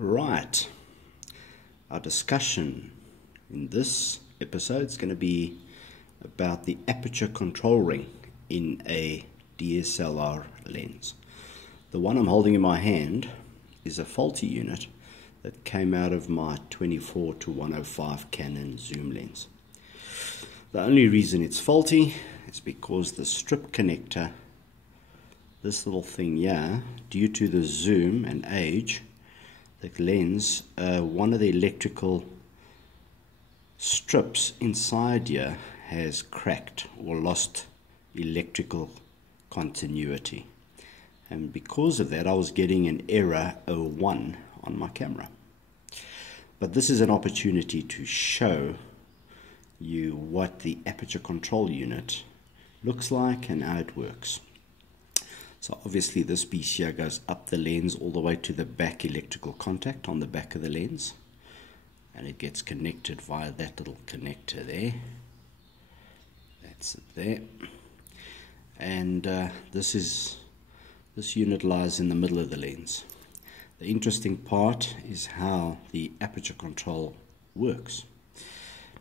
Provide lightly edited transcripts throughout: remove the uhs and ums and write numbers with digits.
Right, our discussion in this episode is going to be about the aperture control ring in a DSLR lens. The one I'm holding in my hand is a faulty unit that came out of my 24-105 Canon zoom lens. The only reason it's faulty is because the strip connector, this little thing here, due to the zoom and age, the lens, one of the electrical strips inside here has cracked or lost electrical continuity, and because of that I was getting an error 01 on my camera. But this is an opportunity to show you what the aperture control unit looks like and how it works. So obviously this piece here goes up the lens all the way to the back electrical contact on the back of the lens, and it gets connected via that little connector there. That's it there. And this unit lies in the middle of the lens. The interesting part is how the aperture control works.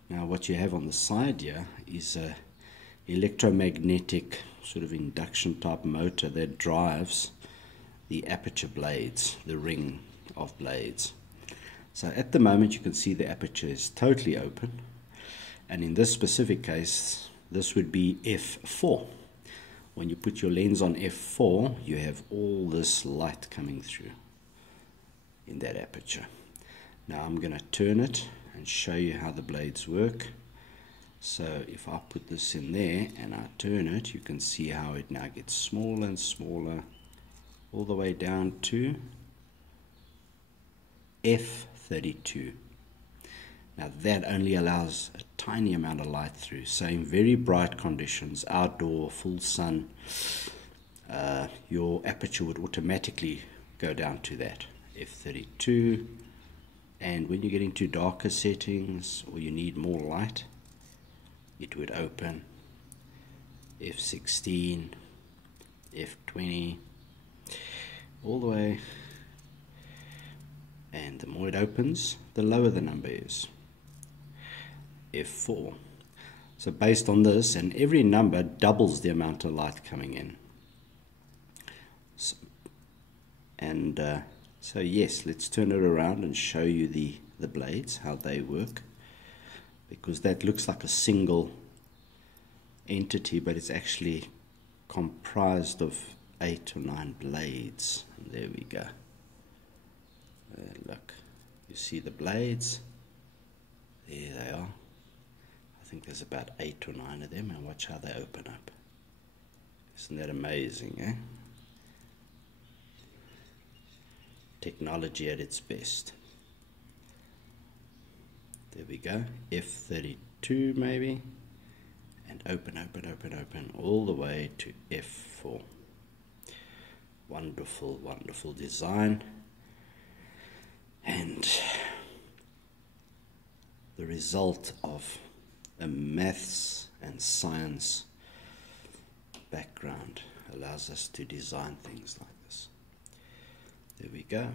Now what you have on the side here is a electromagnetic sort of induction type motor that drives the aperture blades, the ring of blades. So at the moment you can see the aperture is totally open, and in this specific case this would be f4. When you put your lens on f4 you have all this light coming through in that aperture. Now I'm going to turn it and show you how the blades work. So if I put this in there and I turn it, you can see how it now gets smaller and smaller all the way down to F32. Now that only allows a tiny amount of light through. So in very bright conditions, outdoor, full sun, your aperture would automatically go down to that, F32. And when you get into darker settings or you need more light, it would open F16, F20, all the way, and the more it opens, the lower the number is, F4. So based on this, and every number doubles the amount of light coming in. So yes, let's turn it around and show you the blades, how they work, because that looks like a single entity, but it's actually comprised of 8 or 9 blades. And there we go. Look, you see the blades? There they are. I think there's about 8 or 9 of them, and watch how they open up. Isn't that amazing, eh? Technology at its best. There we go, F32 maybe, and open all the way to F4. Wonderful, wonderful design, and the result of a maths and science background allows us to design things like this. There we go.